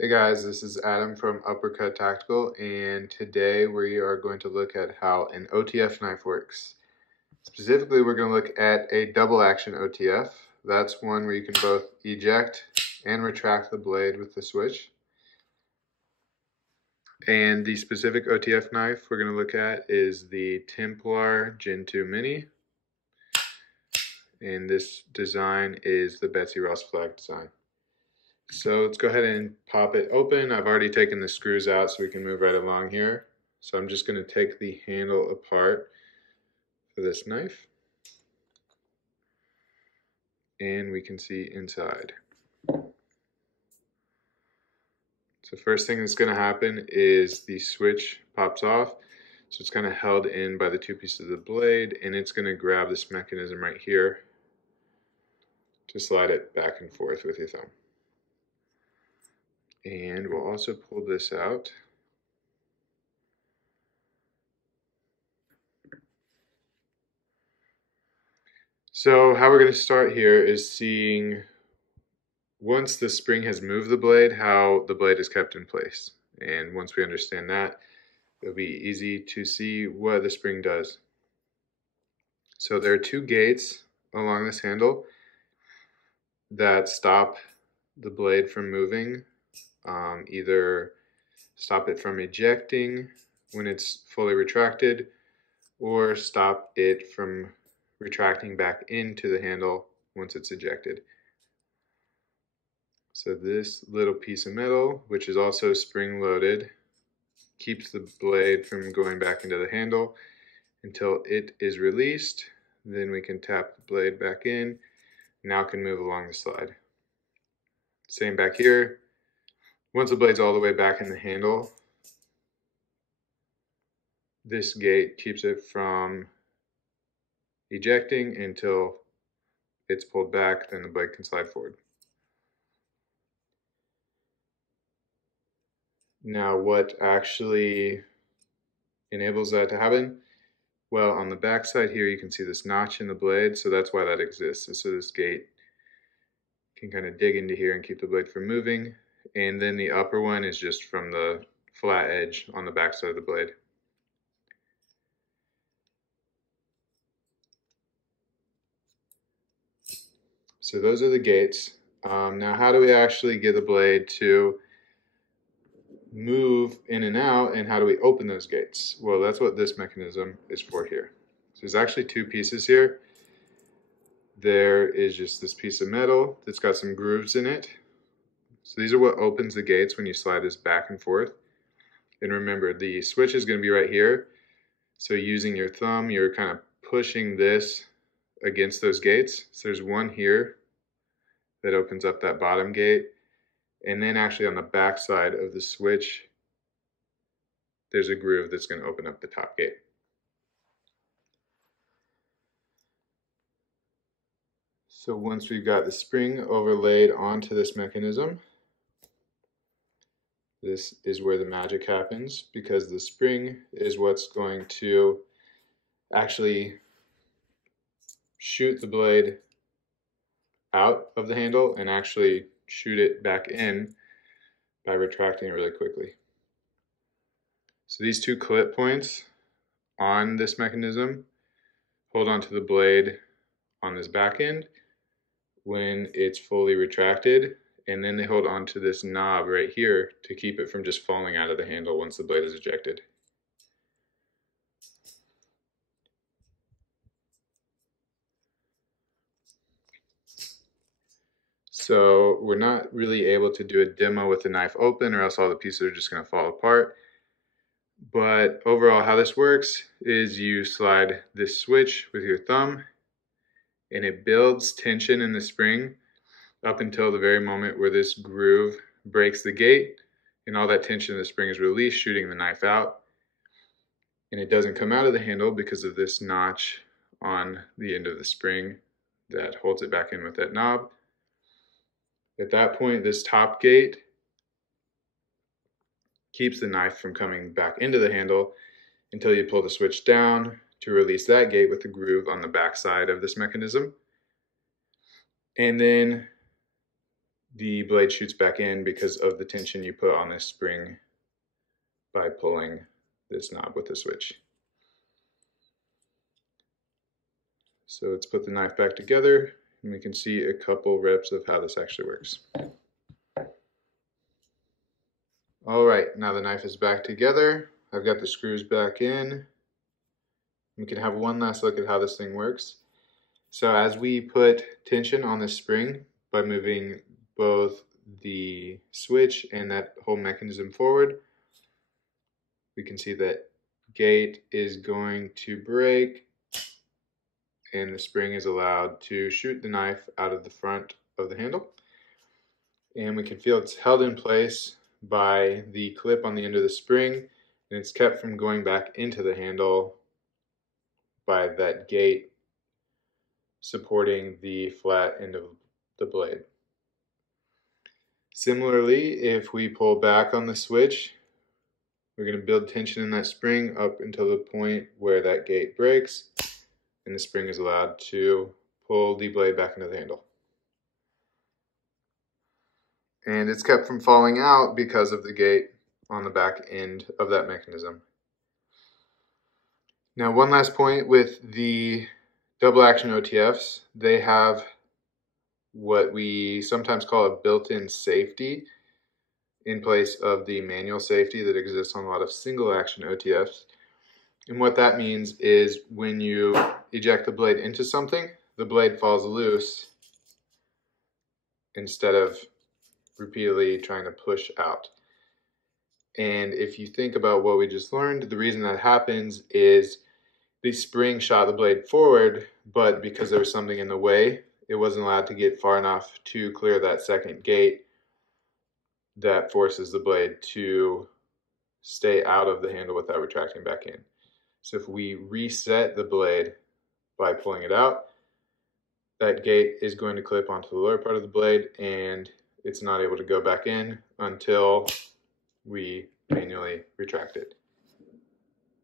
Hey guys, this is Adam from Uppercut Tactical, and today we are going to look at how an OTF knife works. Specifically, we're going to look at a double action OTF. That's one where you can both eject and retract the blade with the switch. And the specific OTF knife we're going to look at is the Templar Gen 2 Mini. And this design is the Betsy Ross flag design. So let's go ahead and pop it open. I've already taken the screws out so we can move right along here. So I'm just going to take the handle apart for this knife. And we can see inside. So first thing that's going to happen is the switch pops off. So it's kind of held in by the two pieces of the blade, and it's going to grab this mechanism right here to slide it back and forth with your thumb. And we'll also pull this out. So how we're going to start here is seeing, once the spring has moved the blade, how the blade is kept in place. And once we understand that, it'll be easy to see what the spring does. So there are two gates along this handle that stop the blade from moving, either stop it from ejecting when it's fully retracted, or stop it from retracting back into the handle once it's ejected. So this little piece of metal, which is also spring loaded, keeps the blade from going back into the handle until it is released. Then we can tap the blade back in. Now it can move along the slide. Same back here. Once the blade's all the way back in the handle, this gate keeps it from ejecting until it's pulled back, then the blade can slide forward. Now what actually enables that to happen? Well, on the back side here you can see this notch in the blade, so that's why that exists. So this gate can kind of dig into here and keep the blade from moving. And then the upper one is just from the flat edge on the back side of the blade. So those are the gates. Now how do we actually get the blade to move in and out, and how do we open those gates? Well, that's what this mechanism is for here. So there's actually two pieces here. There is just this piece of metal that's got some grooves in it. So these are what opens the gates when you slide this back and forth. And remember, the switch is going to be right here. So using your thumb, you're kind of pushing this against those gates. So there's one here that opens up that bottom gate. And then actually on the back side of the switch, there's a groove that's going to open up the top gate. So once we've got the spring overlaid onto this mechanism, this is where the magic happens, because the spring is what's going to actually shoot the blade out of the handle and actually shoot it back in by retracting it really quickly. So these two clip points on this mechanism hold onto the blade on this back end when it's fully retracted, and then they hold onto this knob right here to keep it from just falling out of the handle once the blade is ejected. So we're not really able to do a demo with the knife open, or else all the pieces are just going to fall apart. But overall, how this works is you slide this switch with your thumb, and it builds tension in the spring up until the very moment where this groove breaks the gate, and all that tension in the spring is released, shooting the knife out. And it doesn't come out of the handle because of this notch on the end of the spring that holds it back in with that knob. At that point, this top gate keeps the knife from coming back into the handle until you pull the switch down to release that gate with the groove on the back side of this mechanism. And then the blade shoots back in because of the tension you put on this spring by pulling this knob with the switch. So let's put the knife back together and we can see a couple reps of how this actually works. Alright, now the knife is back together. I've got the screws back in. We can have one last look at how this thing works. So as we put tension on the spring by moving both the switch and that whole mechanism forward, we can see that gate is going to break and the spring is allowed to shoot the knife out of the front of the handle. And we can feel it's held in place by the clip on the end of the spring, and it's kept from going back into the handle by that gate supporting the flat end of the blade. Similarly, if we pull back on the switch, we're going to build tension in that spring up until the point where that gate breaks and the spring is allowed to pull the blade back into the handle. And it's kept from falling out because of the gate on the back end of that mechanism. Now, one last point with the double action OTFs, they have what we sometimes call a built-in safety in place of the manual safety that exists on a lot of single action OTFs. And what that means is when you eject the blade into something, the blade falls loose instead of repeatedly trying to push out. And if you think about what we just learned, the reason that happens is the spring shot the blade forward, but because there was something in the way, it wasn't allowed to get far enough to clear that second gate that forces the blade to stay out of the handle without retracting back in. So if we reset the blade by pulling it out, that gate is going to clip onto the lower part of the blade and it's not able to go back in until we manually retract it.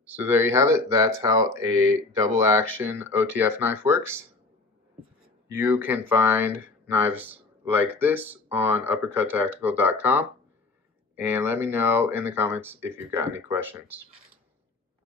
So there you have it. That's how a double action OTF knife works. You can find knives like this on uppercuttactical.com and let me know in the comments if you've got any questions.